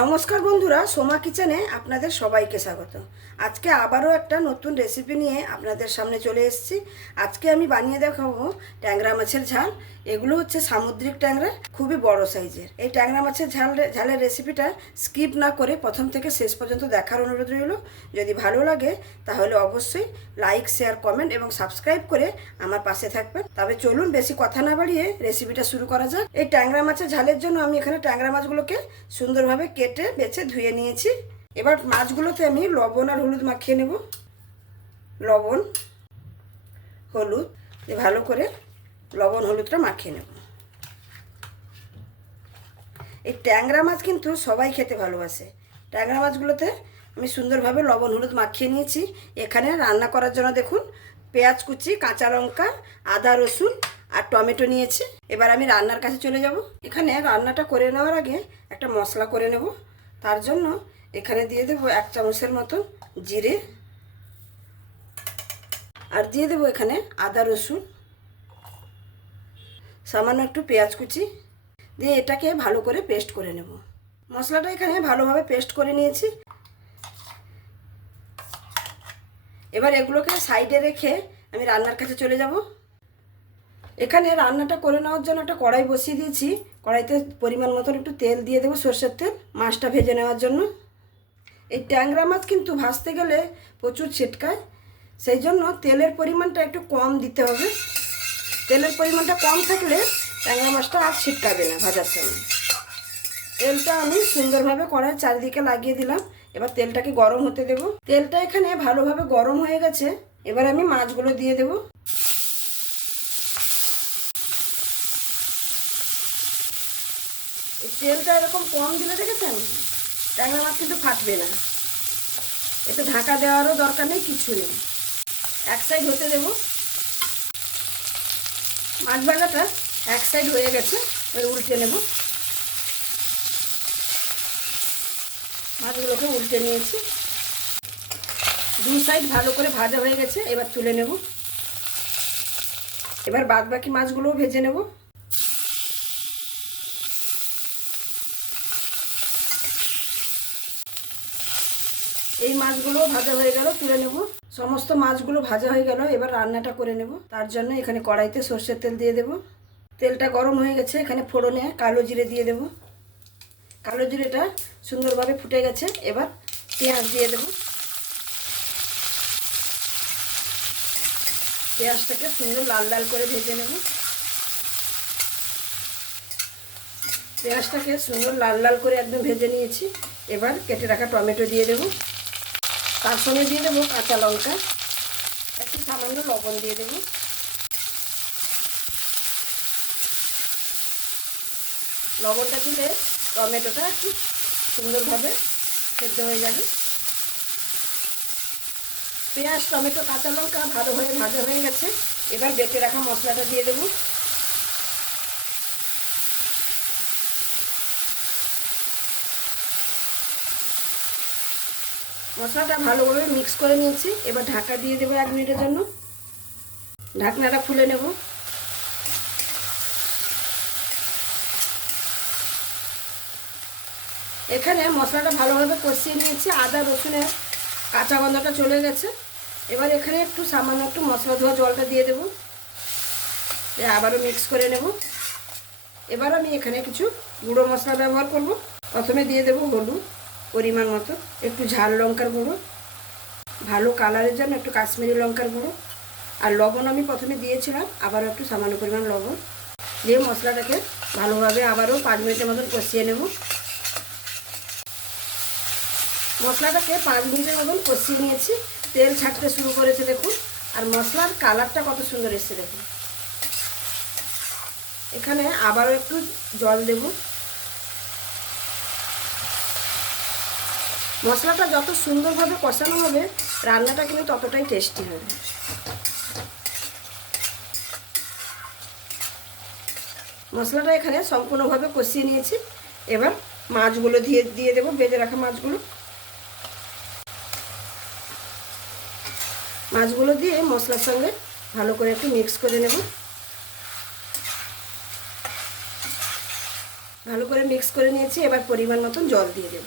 নমস্কার বন্ধুরা, সোমা কিচেনে আপনাদের সবাইকে স্বাগত। আজকে আবারও একটা নতুন রেসিপি নিয়ে আপনাদের সামনে চলে এসেছি। আজকে আমি বানিয়ে দেখাবো ট্যাংরা মাছের ঝাল। এগুলো হচ্ছে সামুদ্রিক ট্যাংরা, খুবই বড় সাইজের। এই ট্যাংরা মাছের ঝালের রেসিপিটা স্কিপ না করে প্রথম থেকে শেষ পর্যন্ত দেখার অনুরোধ রইল। যদি ভালো লাগে তাহলে অবশ্যই লাইক, শেয়ার, কমেন্ট এবং সাবস্ক্রাইব করে আমার পাশে থাকবেন। তবে চলুন বেশি কথা না বাড়িয়ে রেসিপিটা শুরু করা যাক। এই ট্যাংরা মাছের ঝালের জন্য আমি এখানে ট্যাংরা মাছগুলোকে সুন্দরভাবে কেটে বেছে ধুয়ে নিয়েছি। এবার মাছগুলোতে আমি লবণ আর হলুদ মাখিয়ে নেব। লবণ, হলুদ দিয়ে ভালো করে লবণ হলুদটা মাখিয়ে নেব। এই ট্যাংরা মাছ কিন্তু সবাই খেতে ভালোবাসে। ট্যাংরা মাছগুলোতে আমি সুন্দরভাবে লবণ হলুদ মাখিয়ে নিয়েছি। এখানে রান্না করার জন্য দেখুন পেঁয়াজ কুচি, কাঁচা লঙ্কা, আদা, রসুন আর টমেটো নিয়েছি। এবার আমি রান্নার কাছে চলে যাব। এখানে রান্নাটা করে নেওয়ার আগে একটা মশলা করে নেব। তার জন্য এখানে দিয়ে দেবো 1 চামচের মতো জিরে, আর দিয়ে দেবো এখানে আদা রসুন, সামান্য একটু পেঁয়াজ কুচি দিয়ে এটাকে ভালো করে পেস্ট করে নেব। মশলাটা এখানে ভালোভাবে পেস্ট করে নিয়েছি। এবার এগুলোকে সাইডে রেখে আমি রান্নার কাছে চলে যাব। এখানে রান্নাটা করে নেওয়ার জন্য একটা কড়াই বসিয়ে দিয়েছি। কড়াইতে পরিমাণ মতন একটু তেল দিয়ে দেবো, সরষের তেল, মাছটা ভেজে নেওয়ার জন্য। এই ট্যাংরা মাছ কিন্তু ভাজতে গেলে প্রচুর ছিটকায়, সেই জন্য তেলের পরিমাণটা একটু কম দিতে হবে। তেলের পরিমাণটা কম থাকলে ট্যাংরা মাছটা আর ছিটকাবে না ভাজার সময়। তেলটা আমি সুন্দরভাবে কড়াই চারিদিকে লাগিয়ে দিলাম। এবার তেলটাকে গরম হতে দেব। তেলটা এখানে ভালোভাবে গরম হয়ে গেছে। এবার আমি মাছগুলো দিয়ে দেব। এই তেলটা এরকম কম দিলে দেখেছেন ট্যাংরা মাছ কিন্তু ফাটবে না। এতে ঢাকা দেওয়ারও দরকার নেই, কিছু নেই। এক সাইড হতে দেব। মাছ ভাজাটা এক সাইড হয়ে গেছে, এবার উল্টে নেব। মাছগুলোকে উল্টে নিয়েছি। দুই সাইড ভালো করে ভাজা হয়ে গেছে, এবার তুলে নেব। এবার বাদ বাকি মাছগুলোও ভেজে নেব। এই মাছগুলো ভাজা হয়ে গেল, তুলে নেব। সমস্ত মাছগুলো ভাজা হয়ে গেল, এবার রান্নাটা করে নেব। তার জন্য এখানে কড়াইতে সরষের তেল দিয়ে দেব। তেলটা গরম হয়ে গেছে, এখানে ফোড়নে কালো জিরে দিয়ে দেব। কালো জিরেটা সুন্দরভাবে ফুটে গেছে। এবার পেঁয়াজ দিয়ে দেব। পেঁয়াজটাকে সুন্দর লাল লাল করে ভেজে নেব। পেঁয়াজটাকে সুন্দর লাল লাল করে একদম ভেজে নিয়েছি। এবার কেটে রাখা টমেটো দিয়ে দেব। তার সঙ্গে দিয়ে দেবো কাঁচা লঙ্কা, একটু সামান্য লবণ দিয়ে দেব। লবণটা দিলে টমেটোটা একটু সুন্দরভাবে সেদ্ধ হয়ে যাবে। পেঁয়াজ, টমেটো, কাঁচা লঙ্কা ভালোভাবে ভাজা হয়ে গেছে। এবার বেটে রাখা মশলাটা দিয়ে দেব। মশলাটা ভালোভাবে মিক্স করে নিয়েছি। এবার ঢাকা দিয়ে দেবো 1 মিনিটের জন্য। ঢাকনাটা খুলে নেব। এখানে মশলাটা ভালোভাবে কষিয়ে নিয়েছি। আদা রসুনের কাঁচা গন্ধটা চলে গেছে। এবার এখানে একটু সামান্য একটু মশলা ধোয়া জলটা দিয়ে দেবো। আবারও মিক্স করে নেব। এবার আমি এখানে কিছু গুঁড়ো মশলা ব্যবহার করব। প্রথমে দিয়ে দেবো হলুদ পরিমাণ মতো, একটু ঝাল লঙ্কার গুঁড়ো, ভালো কালারের জন্য একটু কাশ্মীরি লঙ্কার গুঁড়ো, আর লবণ আমি প্রথমে দিয়েছিলাম, আবারও একটু সামান্য পরিমাণ লবণ দিয়ে মশলাটাকে ভালোভাবে আবারও 5 মিনিটের মতন কষিয়ে নেব। মশলাটাকে 5 মিনিটের মতন কষিয়ে নিয়েছি। তেল ছাড়তে শুরু করেছে দেখুন, আর মশলার কালারটা কত সুন্দর এসেছে দেখুন। এখানে আবারও একটু জল দেব। মশলাটা যত সুন্দরভাবে কষানো হবে রান্নাটা কিন্তু ততটাই টেস্টি হবে। মশলাটা এখানে সম্পূর্ণভাবে কষিয়ে নিয়েছি। এবার মাছগুলো দিয়ে দেবো, ভেজে রাখা মাছগুলো। মাছগুলো দিয়ে মশলার সঙ্গে ভালো করে একটু মিক্স করে নেব। ভালো ভালো করে মিক্স করে নিয়েছি। এবার পরিমাণ মতন জল দিয়ে দেব।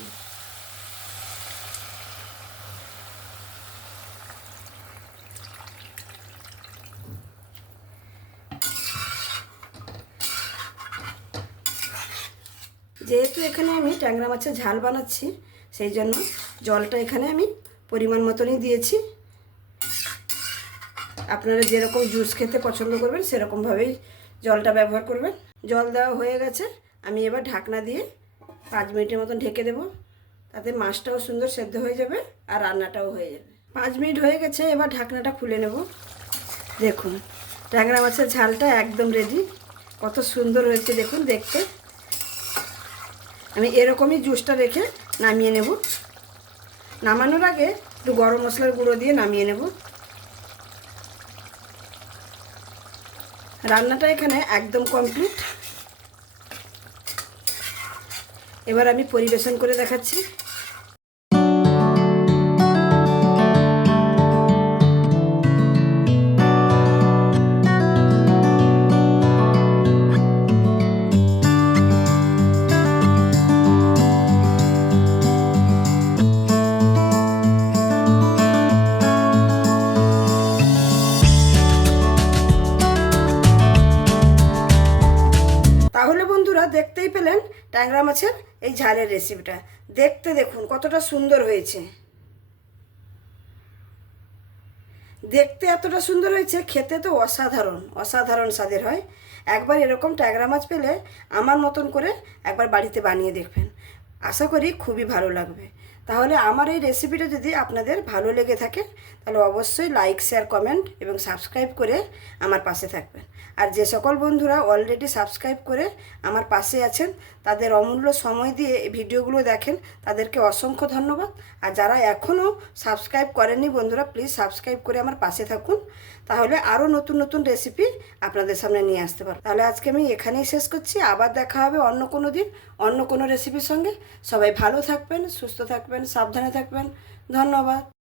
যেহেতু এখানে আমি ট্যাংরা মাছের ঝাল বানাচ্ছি, সেই জন্য জলটা এখানে আমি পরিমাণ মতনই দিয়েছি। আপনারা যেরকম জুস খেতে পছন্দ করবেন সেরকমভাবেই জলটা ব্যবহার করবেন। জল দেওয়া হয়ে গেছে, আমি এবার ঢাকনা দিয়ে 5 মিনিটের মতন ঢেকে দেব। তাতে মাছটাও সুন্দর সেদ্ধ হয়ে যাবে আর রান্নাটাও হয়ে যাবে। 5 মিনিট হয়ে গেছে, এবার ঢাকনাটা খুলে নেব। দেখুন ট্যাংরা মাছের ঝালটা একদম রেডি। কত সুন্দর হয়েছে দেখুন দেখতে। আমি এরকমই জুসটা রেখে নামিয়ে নেব। নামানোর আগে একটু গরম মশলার গুঁড়ো দিয়ে নামিয়ে নেব। রান্নাটা এখানে একদম কমপ্লিট। এবার আমি পরিবেশন করে দেখাচ্ছি। তাহলে বন্ধুরা দেখতেই পেলেন ট্যাংরা মাছের এই ঝালের রেসিপিটা। দেখতে দেখুন কতটা সুন্দর হয়েছে। দেখতে এতটা সুন্দর হয়েছে, খেতে তো অসাধারণ অসাধারণ স্বাদের হয়। একবার এরকম ট্যাংরা মাছ পেলে আমার মতন করে একবার বাড়িতে বানিয়ে দেখবেন। আশা করি খুবই ভালো লাগবে। তাহলে আমার এই রেসিপিটা যদি আপনাদের ভালো লেগে থাকে তাহলে অবশ্যই লাইক, শেয়ার, কমেন্ট এবং সাবস্ক্রাইব করে আমার পাশে থাকবেন। আর যে সকল বন্ধুরা অলরেডি সাবস্ক্রাইব করে আমার পাশে আছেন, তাদের অমূল্য সময় দিয়ে এই ভিডিওগুলো দেখেন, তাদেরকে অসংখ্য ধন্যবাদ। আর যারা এখনও সাবস্ক্রাইব করেননি বন্ধুরা, প্লিজ সাবস্ক্রাইব করে আমার পাশে থাকুন। তাহলে আরও নতুন নতুন রেসিপি আপনাদের সামনে নিয়ে আসতে পারবো। তাহলে আজকে আমি এখানেই শেষ করছি। আবার দেখা হবে অন্য কোনো দিন অন্য কোনো রেসিপির সঙ্গে। সবাই ভালো থাকবেন, সুস্থ থাকবেন, সাবধানে থাকবেন। ধন্যবাদ।